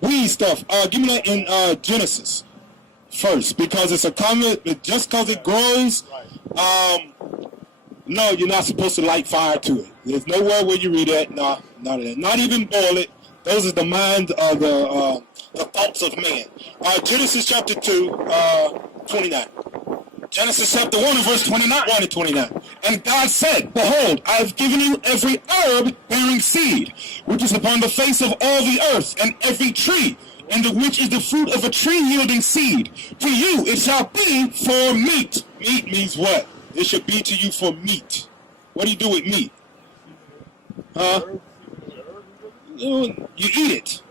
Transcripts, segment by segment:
weed stuff. Give me that in Genesis first, because it's a comment. Just because it grows, no, you're not supposed to light fire to it. There's nowhere where you read that. No, none of that. Not even boil it. Those are the mind of the thoughts of man. Genesis chapter 2, 29. Genesis chapter 1 and verse 29. 1 and 29. And God said, Behold, I have given you every herb bearing seed, which is upon the face of all the earth, and every tree, and the which is the fruit of a tree yielding seed. To you it shall be for meat. Meat means what? It should be to you for meat. What do you do with meat? You eat it.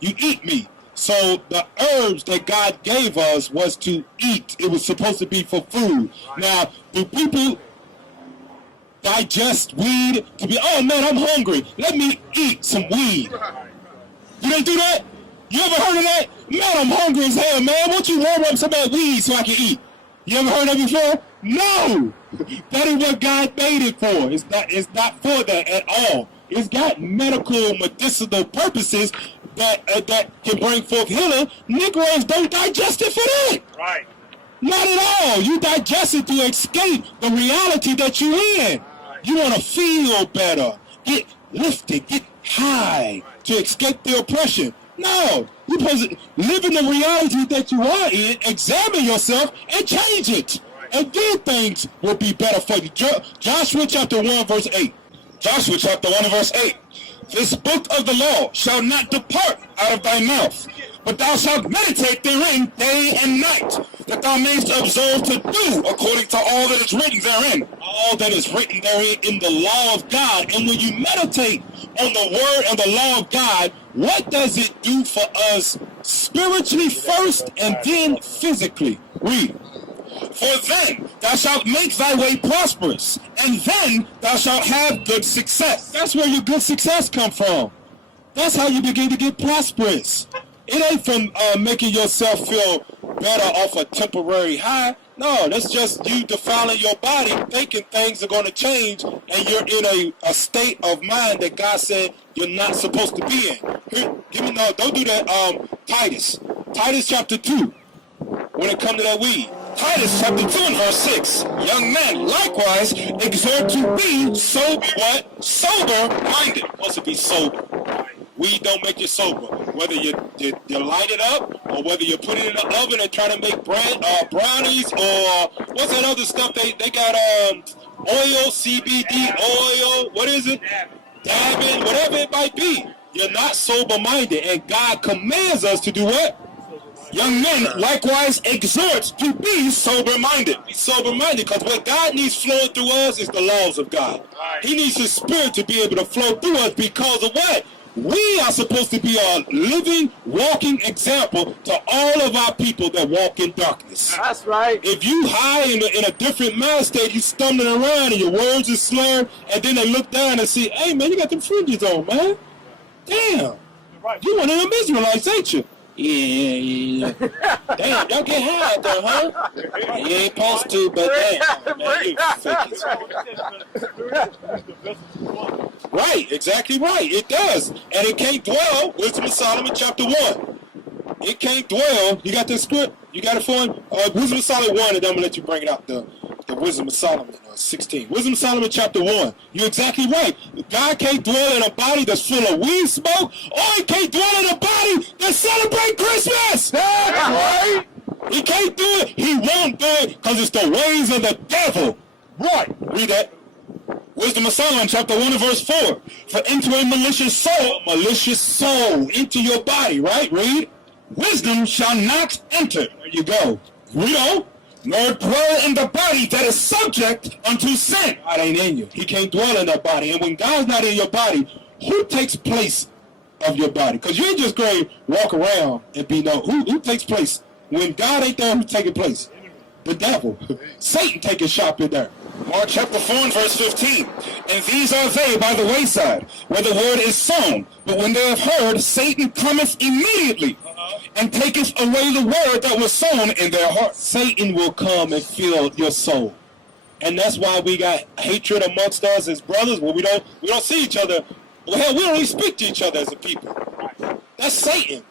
You eat meat. So the herbs that God gave us was to eat. It was supposed to be for food. Now, do people digest weed to be, oh man, I'm hungry, let me eat some weed? You don't do that? You ever heard of that? Man, I'm hungry as hell, man. Won't you warm up some of that weed so I can eat? You ever heard of that before? No! That is what God made it for. It's not for that at all. It's got medical, medicinal purposes that can bring forth healing. Negroes don't digest it for that. Right. Not at all. You digest it to escape the reality that you're in. You want to feel better, get lifted, get high to escape the oppression. No, you're supposed to live in the reality that you are in, examine yourself, and change it. And then things will be better for you. Joshua chapter 1 verse 8. Joshua chapter 1 verse 8. This book of the law shall not depart out of thy mouth, but thou shalt meditate therein day and night, that thou mayest observe to do according to all that is written therein. All that is written therein in the law of God. And when you meditate on the word and the law of God, what does it do for us spiritually first and then physically? Read. For then thou shalt make thy way prosperous, and then thou shalt have good success. That's where your good success come from. That's how you begin to get prosperous. It ain't from making yourself feel better off a temporary high. No, that's just you defiling your body, thinking things are going to change, and you're in a state of mind that God said you're not supposed to be in. Here, don't do that. Titus chapter 2, when it comes to that weed. Titus chapter 2 and verse 6. Young men, likewise, exhort to be sober-minded. What's to be sober? Weed don't make you sober. Whether you light it up, or whether you put it in the oven and try to make brownies, or what's that other stuff they got? Oil, CBD oil. What is it? Dabbing, whatever it might be. You're not sober-minded, and God commands us to do what? Young men, likewise, exhort to be sober-minded. Be sober-minded, because what God needs flowing through us is the laws of God. He needs His Spirit to be able to flow through us, because of what? We are supposed to be a living, walking example to all of our people that walk in darkness. That's right. If you high in a different mind state, you stumbling around and your words are slurred, and then they look down and see, hey man, you got them fringes on, man. Damn. Right. You one of them Israelites, ain't you? Yeah. Damn, y'all get high out there, huh? You ain't supposed to, but damn. Man, you fake it. Right, exactly right. It does. And it can't dwell. Wisdom of Solomon chapter 1. It can't dwell. You got the script? You got it for him? Wisdom of Solomon 1, and then I'm going to let you bring it out, the Wisdom of Solomon 16. Wisdom of Solomon chapter 1. You're exactly right. God can't dwell in a body that's full of weed smoke, or He can't dwell in a body that celebrate Christmas. That's right. He can't do it. He won't do it, because it's the ways of the devil. Right. Read that. Wisdom of Solomon chapter 1 and verse 4. For into a malicious soul into your body, right? Read. Wisdom shall not enter. There you go. Read on. Nor dwell in the body that is subject unto sin. God ain't in you. He can't dwell in that body. And when God's not in your body, who takes place of your body? Because you ain't just going to walk around and be no. Who takes place? When God ain't there, who's taking place? The devil. Satan taking shop in there. Mark chapter 4 and verse 15. And these are they by the wayside, where the word is sown. But when they have heard, Satan cometh immediately, and taketh away the word that was sown in their heart. Satan will come and fill your soul. And that's why we got hatred amongst us as brothers. Well, we don't see each other. Well, hell, we don't even speak to each other as a people. That's Satan.